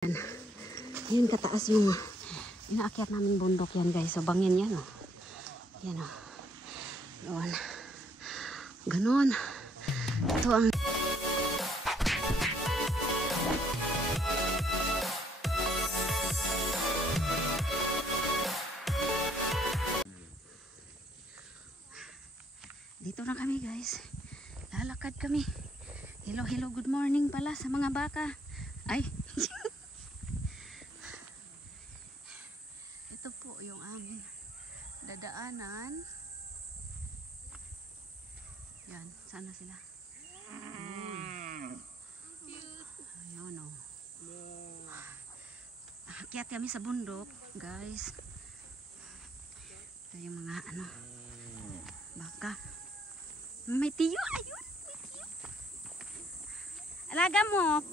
Yan kataas yung inaakyat namin bundok yan guys. So bangin yan oh. Yan oh. Doon. Ganon. Ito ang dito na kami guys. Lalakad kami. Hello, hello, good morning pala sa mga baka. Ay. Ito po yung aming dadaanan. Yan, sana sila. Ayun o. Akyat kami sa bundok, guys. Ito yung mga ano, baka. May tiyo, ayun. May tiyo. Alaga mo.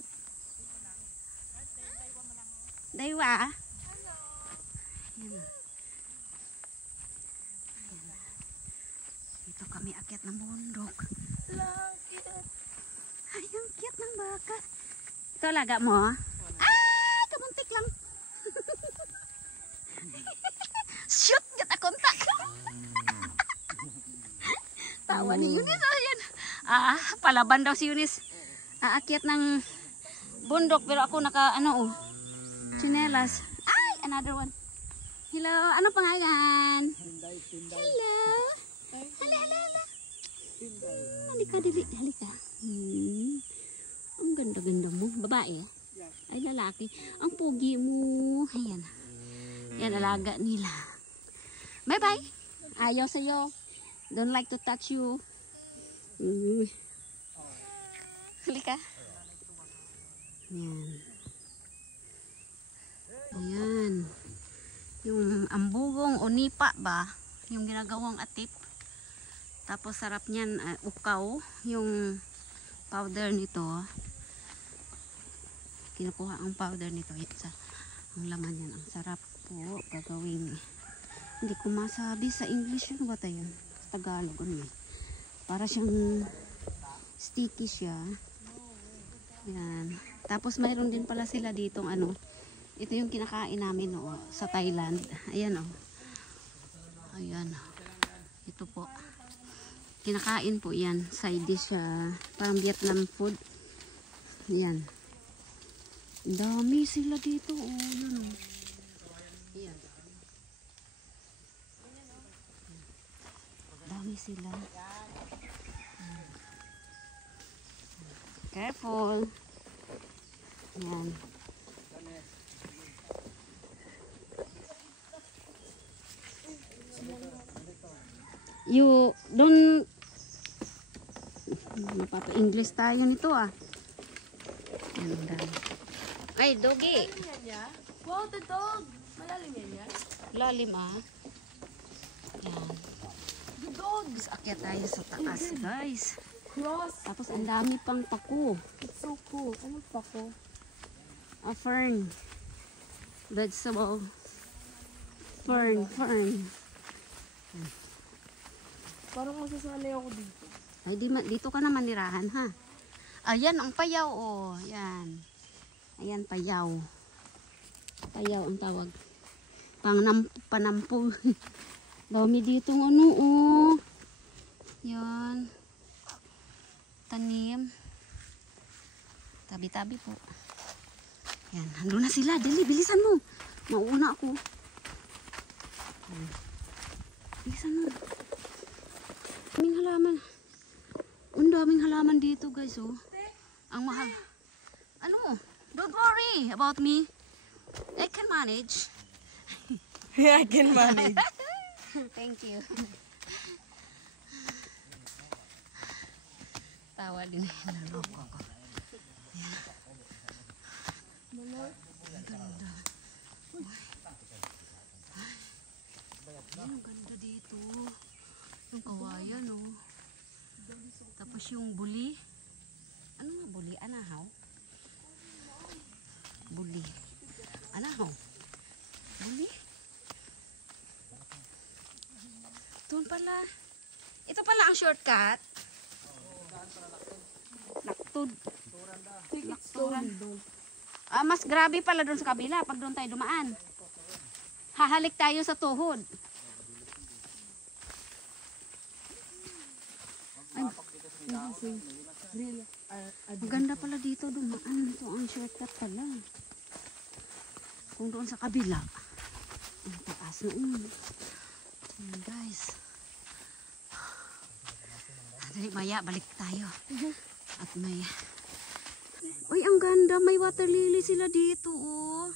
Daywa. Yan. Dito kami akyat ng bundok. Ay, ang cute ng baka. Ito alaga mo. Ah, kamuntik lang. Shoot, gat akontak. Tawa ni Eunice. Ayan. Palaban daw si Eunice. Aakyat ng bundok pero ako naka ano oh. Chinelas. Ay, another one. Hello, ano pangalan? Hello. Hala, hala, hala. Halika, dili. Halika. Ang ganda-ganda mo. Babae? Ay, lalaki. Ang pugi mo. Ayan. Yan, alaga nila. Bye-bye. Ayaw sa'yo. Don't like to touch you. Halika. Yan. Ayan. Yung ambugong o nipa ba? Yung ginagawang atip. Tapos sarap niyan, ukaw. Yung powder nito. Kinukuha ang powder nito. Ang laman yan. Ang sarap po. Gagawin. Hindi ko masabi sa English. Ano ba tayo? Sa Tagalog. Ano yun? Para siyang sticky siya. Yan. Tapos mayroon din pala sila ditong ano. Ito yung kinakain namin no, sa Thailand. Ayan o. Ayan. Ito po. Kinakain po yan. Side dish siya. Parang Vietnam food. Ayan. Dami sila dito. O. Ayan o. Ayan. Dami sila. Careful. Ayan. You don't mapapa-English tayo nito ah. Ayan, dami. Ay, doggy. Wow, the dog. Malalim yan. Lalim ah. Ayan. The dog. Tapos akyat tayo sa taas guys. Cross. Tapos ang dami pang pako. It's so cool. Ano pa ko? A fern. Vegetable. Fern. Parang masasanay ako dito. Ay, dito ka naman nirahan ha. Ayan ang payaw oh. Ayan. Ayan payaw. Payaw ang tawag. Panampo. Dami dito ano oh. Yan. Tanim. Tabi-tabi po. Yan. Hando na sila. Dali, bilisan mo. Mauuna ako. Bilisan mo. Daming halaman. Ang daming halaman dito guys oh. Ang mahal. Ano? Don't worry about me. I can manage. Yeah, I can manage. Thank you. Tawa din. Naloko ako. Ayan. Ang ganda. Ang ganda dito. Yung kawayan oh. Tapos yung buli. Ano nga buli? Anahaw? Buli. Anahaw? Buli? Doon pala. Ito pala ang shortcut. Laktod. Lakturan. Mas grabe pala doon sa kabila pag doon tayo dumaan. Hahalik tayo sa tuhod. Ay, maganda pala dito dumaan. Ito ang shortcut pala. Kung doon sa kabila, ang taas noon. Ayan guys. Dali, maya, balik tayo. At may... Uy, ang ganda. May water lily sila dito, oh.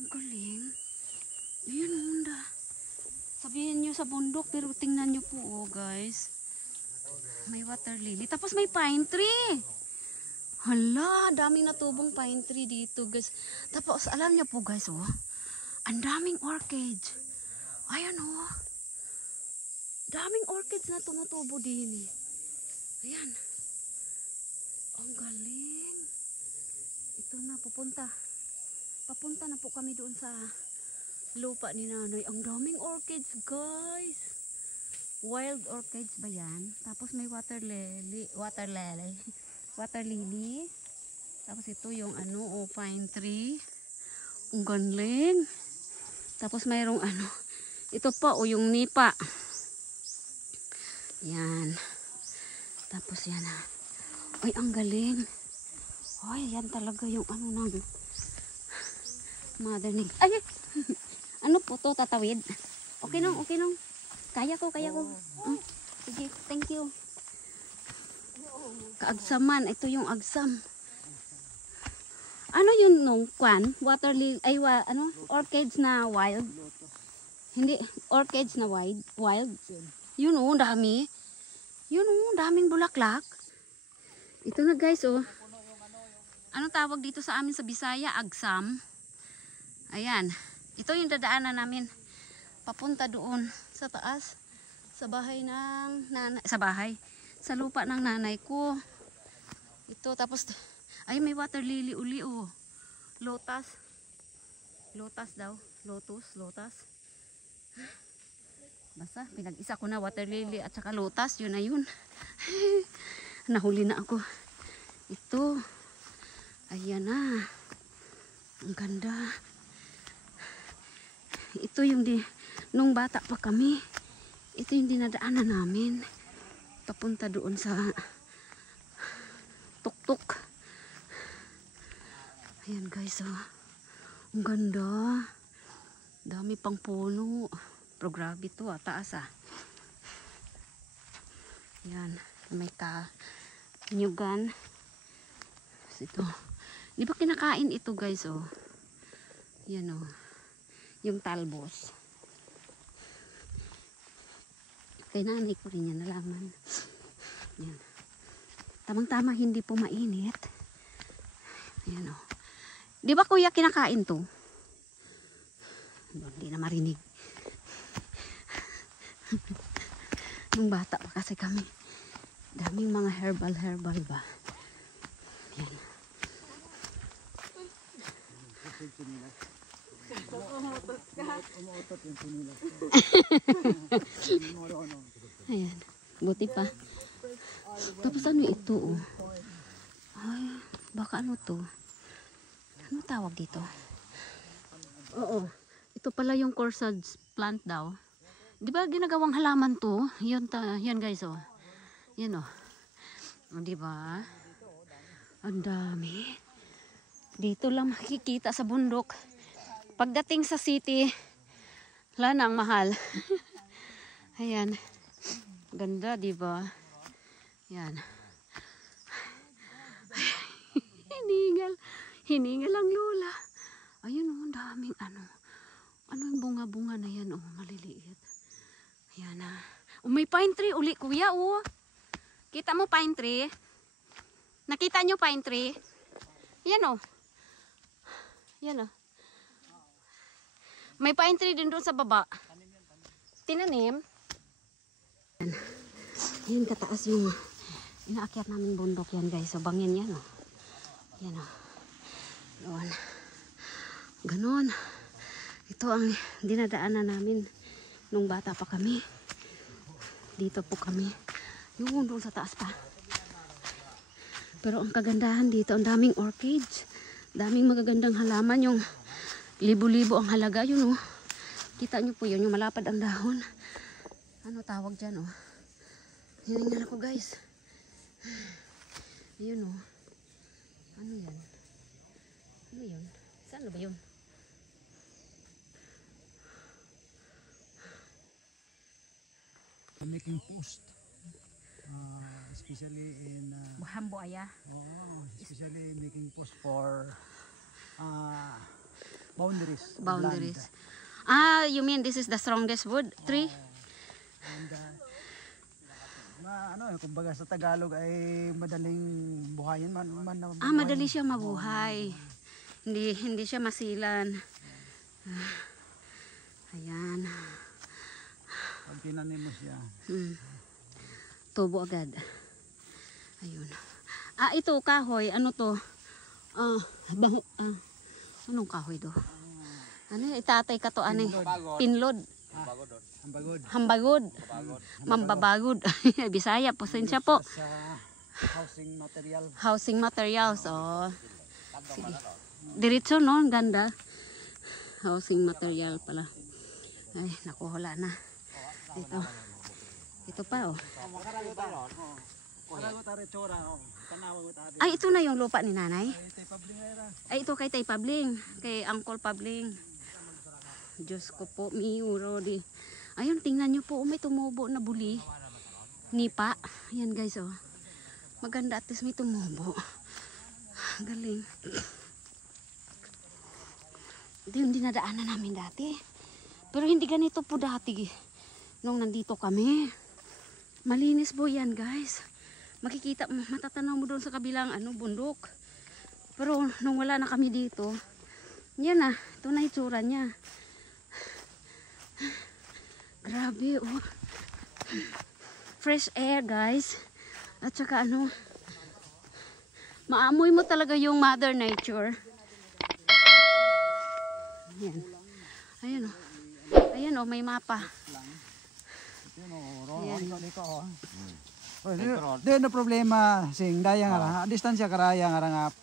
Ang galing. Ayan, munda. Sabihin nyo sa bundok, pero tingnan nyo po, oh, guys. May water lily. Tapos may pine tree. Hala, daming natubong pine tree dito, guys. Tapos, alam nyo po, guys, oh. Ang daming orchids. Ayan, oh. Daming orchids na tumutubo din, eh. Ayan. Ang galing. Ito na, pupunta. Papunta na po kami doon sa lupa ni nanay. Ang daming orchids, guys. Wild orchids ba yan? Tapos may water lily. Water lily. Tapos ito yung ano, oh, pine tree. Ang galing. Tapos mayroong ano. Ito pa, oh, yung nipa. Yan. Tapos yan, ha. Ay, ang galing. Ay, yan talaga yung ano ng mother ni... Ay! Ano po to, tatawid? Okay nung, okay nung. Kaya ko. Sige, thank you. Kaagsaman, ito yung agsam. Ano yun nung kwan? Water lily, ay ano? Orchids na wild? Hindi, orchids na wild. Yun oh, dami. Yun oh, daming bulaklak. Ito na guys, oh. Anong tawag dito sa amin sa Bisaya? Agsam. Ayan. Ito yung dadaanan namin. Papunta doon sa taas. Sa bahay ng nanay. Sa bahay. Sa lupa ng nanay ko. Ito, tapos, ay may water lily uli, oh. Lotus. Lotus daw. Lotus. Basta, pinag-isa ko na water lily at saka lotus. Yun na yun. Nahuli na ako. Ito. Ayan na. Ang ganda. Ito yung nung bata pa kami. Ito yung dinadaanan namin. Papunta doon sa tuktok. Ayan guys, oh. Ang ganda. Dami pang puno. Pero grabe to, ah. Taas, ah. Ayan. May nyugan. Ito. Di ba kinakain ito guys, oh. Yan, oh. Yung talbos. Kay nanay ko rin yan nalaman. Yan. Tamang-tama hindi po mainit. Ayan, oh. Di ba kuya kinakain to? Hindi na marinig. Nung bata pa kasi kami. Daming mga herbal ba. Yan. Ayan. Buti pa. Tapos ano ito, oh. Ay, baka ano to? Ano tawag dito? Oo. Ito pala yung corsage plant daw. Di ba ginagawang halaman to? Yan guys, oh. Yan, oh. Di ba? Ang dami. Dito lang makikita sa bundok. Pagdating sa city, wala na ang mahal. Ayan. Ganda, di ba? Yan. Hiningal ang lola. Ayun, oh, daming ano. Ano yung bunga-bunga na yan, oh, maliliit. Ayan, ah. Oh, may pine tree uli, kuya, oh. Kita mo pine tree? Nakita nyo pine tree? Yan, oh. Yan, oh. May pine tree din doon sa baba. Tinanim. Yan, kataas yung inaakyat namin bundok yan, guys. So, bangin yan, oh. Yan, oh. Doon. Ganon. Ito ang dinadaanan namin nung bata pa kami. Dito po kami. Yung doon sa taas pa. Pero ang kagandahan dito, ang daming orchids. Daming magagandang halaman. Yung libo-libo ang halaga. Yun oh. Kita nyo po yun. Yung malapad ang dahon. Ano tawag dyan oh. Hiningal ako guys. Ayun oh. Ano yan? Ano yun? Saan ba yun? Making post. Especially in Buhamboaya. especially making post for boundaries. of Boundaries. land. Ah, you mean this is the strongest wood tree? And kumbaga sa Tagalog ay madaling buhayin Madali siya mabuhay. Hindi siya masilan. Ayan. Pag tinanim mo siya. Tubo agad. Ayun. Ito kahoy. Ano to? Anong kahoy do? Ano itatay ka to? Ano? Pinlod. Hambagod. Mambabagod. Bisaya, pasensya po. Sa housing material. Housing materials. Oh. Sige. Diretso no, ang ganda. Housing material pala. Ay, naku, wala na. Ito pa oh. Ay, ito na yung lupa ni nanay. Ay, ito kay Tay Pabling. Kay Uncle Pabling. Diyos ko po, miuro di. Ayun, tingnan nyo po, may tumubo na buli. Nipa. Ayan guys oh. Maganda at least may tumubo. Galing. Ito yung dinadaanan namin dati. Pero hindi ganito po dati. Nung nandito kami. Malinis po yan guys. Makikita, matatanaw mo doon sa kabilang bundok. Pero nung wala na kami dito, yan na, ito na itsura niya. Grabe oh. Fresh air guys. At saka maamoy mo talaga yung Mother Nature. Ayan. Ayan oh. Ayan oh, may mapa. Ayan. Di na problema sing daya nga distansya karaya nga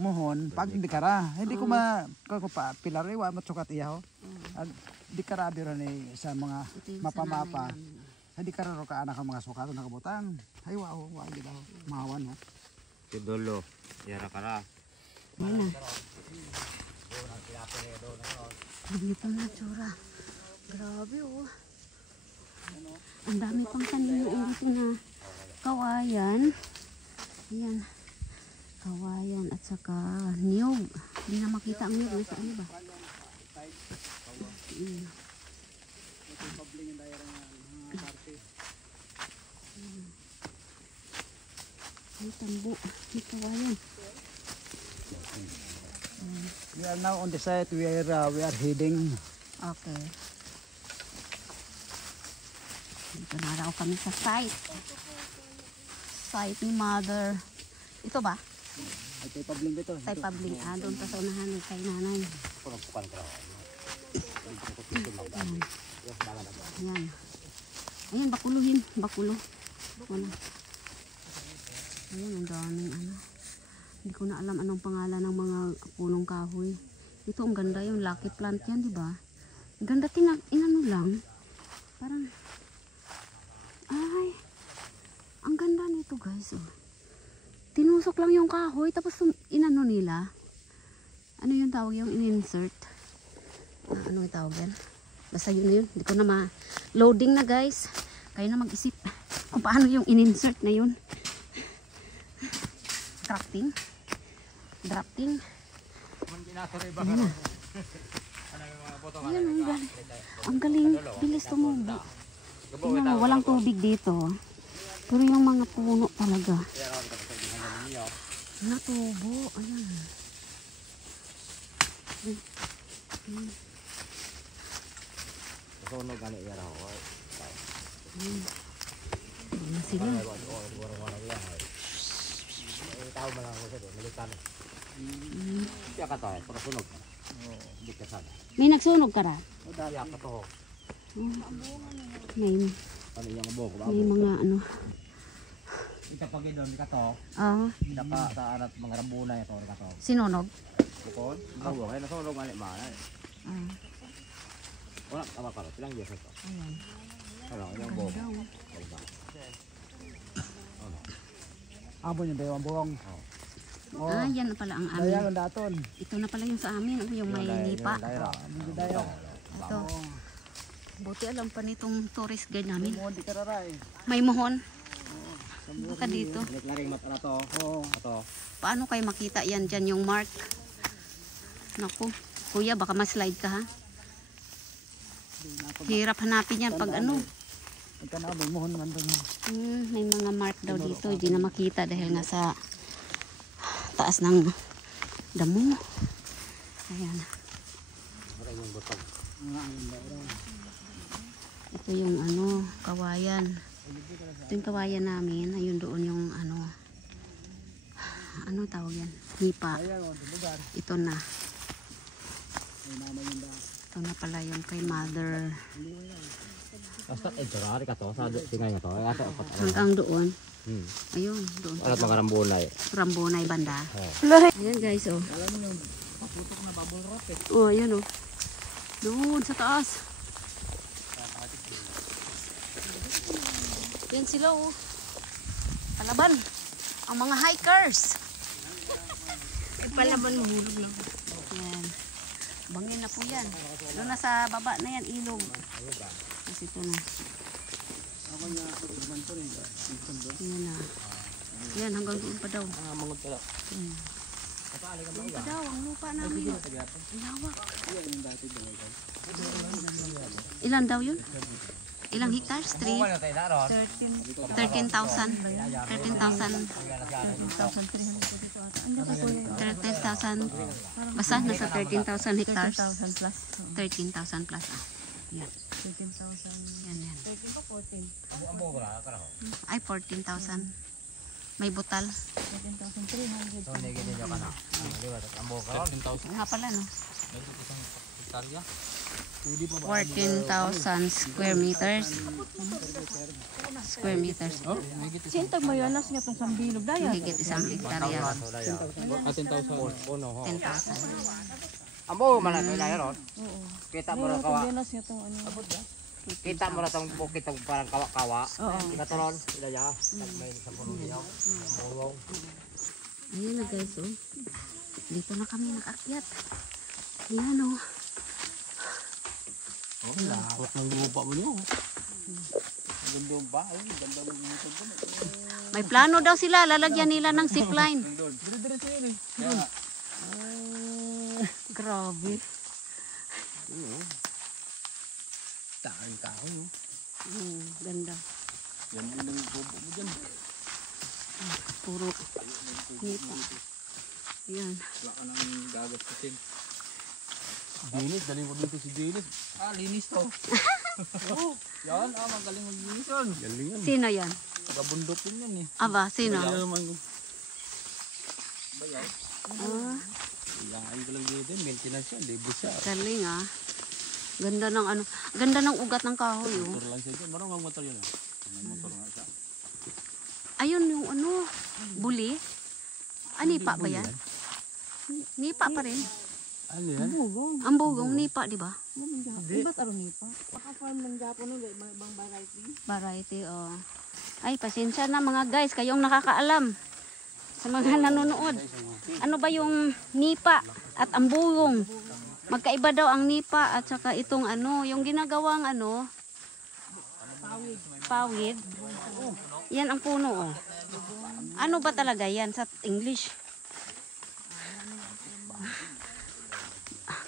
mohon pag di kara hindi ko pa pilar wa matsukat iyaw. Di karabi ron sa mga mapa-mapa. Hindi ka rin ka anak ang mga sukato na kabutang. Ay wow, gid daw. Mahawan ho. Tidolo, yara kara. Ayan na. Dito na tsura. Grabe oh. Ang dami pang tanim dito na kawayan. Ayan. Kawayan at saka niyog. Hindi na makita ang niyog. Sa ano ba? May tambo. May kawayan. We are now on the site where we are heading. Okay. Dito na raw kami sa site. Site ni Mother. Ito ba? Ay Tay Pabling dito. Tay Pabling. Doon pa sa unahan kay nanay. Ayan. Ayan, bakuluhin. Bakulo. Wala. Ayan, ang daming Hindi ko na alam anong pangalan ng mga punong kahoy. Ito, ang ganda yung lucky plant yan, di ba? Ang ganda inano lang. Parang, ay, ang ganda nito guys. Oh. Tinusok lang yung kahoy, tapos inano nila. Ano yung tawag yung in-insert? Ano yung tawag yan? Basta yun na yun. Hindi ko na loading na guys. Kayo na mag-isip kung paano yung in-insert na yun. Drafting. Ayan na. Ayan, ang galing. Bilis tumubo. Tingnan mo, walang tubig dito. Pero yung mga puno talaga. Natubo. Ayan. Sono gani yara ho. Ayan sila. Tao man ako sa militan. Siya ka tayo, para sunog. Di ka sana. May nagsunog ka ra? Siya ka to. May mga Ita pag doon ka to. Oo. Naka sa arat mga rambuna ito ka to. Sinunog? Bukon. Ang buhay na sa mga mana. Ah, Wala ka ba karo? Ilang years ito? ayan. Ano, yung buhok. Ganda, oh. Abo niya dayo ang buhong. Oh. Ah, yan na pala ang amin. Daya ang daton. Ito na pala yung sa amin, yung may nipa. Hindi daya. Ito. Buti alam pa nitong tourist guide namin. Mo di kararay. May mohon. Baka dito. Laring mata na to. Oo. Ito. Paano kayo makita yan dyan yung mark? Naku, kuya baka ma-slide ka ha. Hirap hanapin yan pag ano. Ika na may mohon man doon. May mga mark daw dito. Hindi na makita dahil nga sa taas ng damo. Ayan. Ito yung ano, kawayan. Ito yung kawayan namin. Ayun doon yung ano. Ano tawag yan? Nipa. Ito na. Ito na pala yung kay mother. Basta jarari ka to. Sa tingay nga to. Asa apat. Hanggang doon. Hmm. Ayun, doon. Wala mga rambulay. Rambonay banda. Oh. Ayan guys, oh. Alam mo yung paputok na bubble wrap eh. Oh, ayan oh. Doon sa taas. Yan sila oh. Palaban. Ang mga hikers. Palaban mahulog lang. Yan. Bangin na po yan. Doon na sa baba na yan, ilog. Kasi ito na. Yan na. Yan, hanggang doon pa daw. Mangod pala. Doon pa daw, ang lupa namin. Lawak. Ilan daw yun? Ilang hectares? 3? 13,000. 13,000. Basta nasa 13,000 hectares. 13,000 plus. Ah. Yan. 13,000. Yan, yan. 13 pa 14. Ay, 14,000. May butal. 13,300. So, negin niyo ka na. Ambo ka ron. 13,000. Nga pala, no? Hektarya. 14,000 square meters. Square meters. Sintag mo yun, nas nga itong sambilog. Daya. Higit isang hektarya. 10,000. Puno ho. 10,000. Ambo man na kaya ron. Oo. Kita mo ron kawa. Nas nga itong ano. Kita mo ron tong bukit tong parang kawa-kawa. Oo. Kita toron. Ilaya. May sa puno niyo. Bawong. Ayan na guys, oh. Dito na kami nakakyat. Ayan, oh. Oh, lawak ng lupa mo niyo. Ganda yung bahay, ganda ng lupa ko. May plano daw sila, lalagyan nila ng zipline. Dire-diretso yun eh. Grabe. Taking tao no. Ganda. Yan din ang bobo mo dyan. Puro nipa. Ayan. Wala ka nang gagat kasi. Dinis, daling mo dito si Dinis. Ah, linis to. Oo. Yan, magaling maglinis yun. Galing yan. Sino yan? Pagabundok din yan eh. Aba, sino? Kaya naman ko. Bayaw? Ah, Iyain ko lang dito. Maintenance yan, libo siya. galing ah. Ganda ng ano, ganda ng ugat ng kahoy oh. Motor lang siya dyan. Marang ang motor yun ah. May motor nga siya. Ayun yung ano, buli. Ah, nipa ba yan? Nipa pa rin. Ano yan? Ang bugong nipa, di ba? Iba't aron nipa. Baka farm ng Japon ulit, ibang variety. Variety, oh. Ay, pasensya na mga guys, kayong nakakaalam. Sa mga nanonood. Ano ba yung nipa at ang bugong? Magkaiba daw ang nipa at saka itong ano, yung ginagawang ano, pawid. Yan ang puno, oh. Ano ba talaga yan sa English?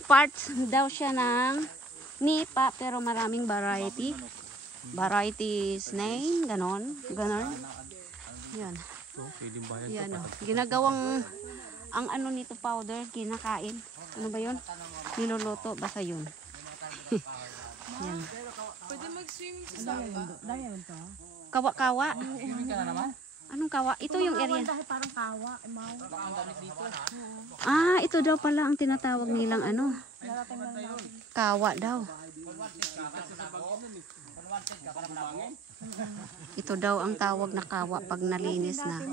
Parts daw siya ng nipa pero maraming variety. Varieties name, ganon. Yan. Yan oh. Ginagawang ang ano nito powder, kinakain. Ano ba yun? Niluluto, basta yun. Yan. Pwede mag-swimming sa Daya yun to. Kawa-kawa. Anong kawa? Ito yung area. Dahil parang kawa. Ah, ito daw pala ang tinatawag nilang ano. Kawa daw. Ito daw ang tawag na kawa pag nalinis na.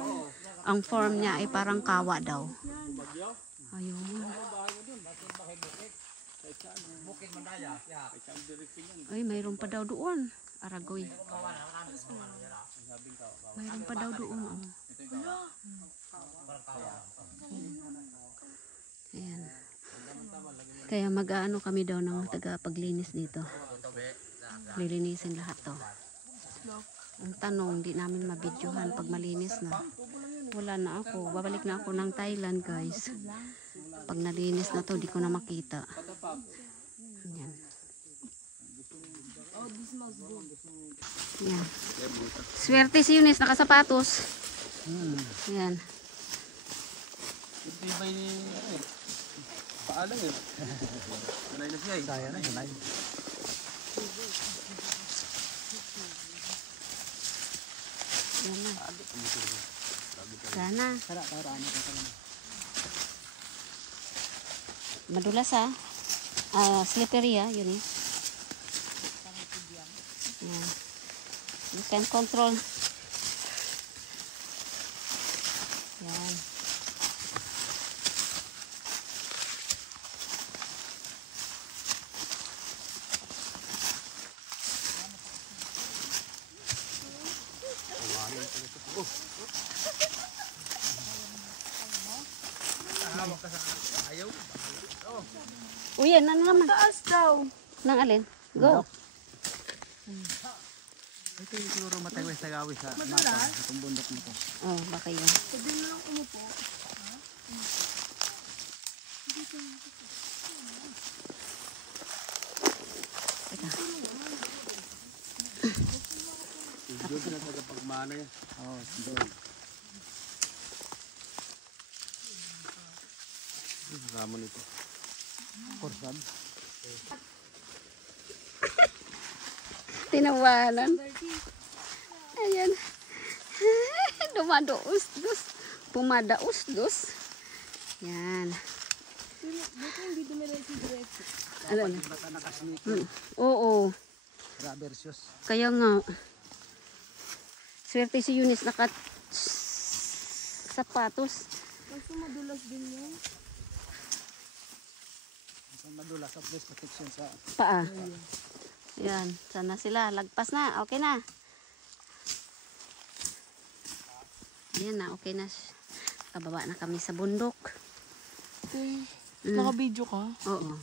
Ang form niya ay parang kawa daw. Ayun. Bukid Mandaya. Ya. Ay, mayroon pa daw doon. Aragoy. Mayroon pa daw doon. Oh. Ayan. Kaya mag-aano kami daw ng taga-paglinis dito. Lilinisin lahat to. Ang tanong, di namin mabidyohan pag malinis na. Wala na ako. Babalik na ako ng Thailand, guys. Pag nalinis na to, di ko na makita. Ayan. Ayan. Swerte si Eunice, nakasapatos. Ayan. Tibay ni paalang yun. Sanay na siya eh. Saya na, sanay. Ayan na. Sana. Tara, ano ka tara. Madulas slippery yun eh. Ayan. You can control. Ayan. Uy, yan, ano naman? Taas daw. Nang alin? Go. Ito yung siguro matagwes sa gawis sa mapa. Itong bundok mo to. Oh, baka yun. Pwede na lang umupo. Teka. Doon na sa kapagmana yan. Oo, doon. Kasama nito. Korsad. Tinawanan. Ayan. Dumadaos-dos. Pumadaos-dos. Yan. Dito hindi dumiretso diretso. Ano na? Baka nakasneak. Oo. Rubber shoes. Kaya nga. Swerte si Eunice sapatos. Kasi madulas din yun. Isang madulas at least protection sa Paa. Yan. Sana sila. Lagpas na. Okay na. Ayan na. Okay na. Kababa na kami sa bundok. Naka-video ka? Oo.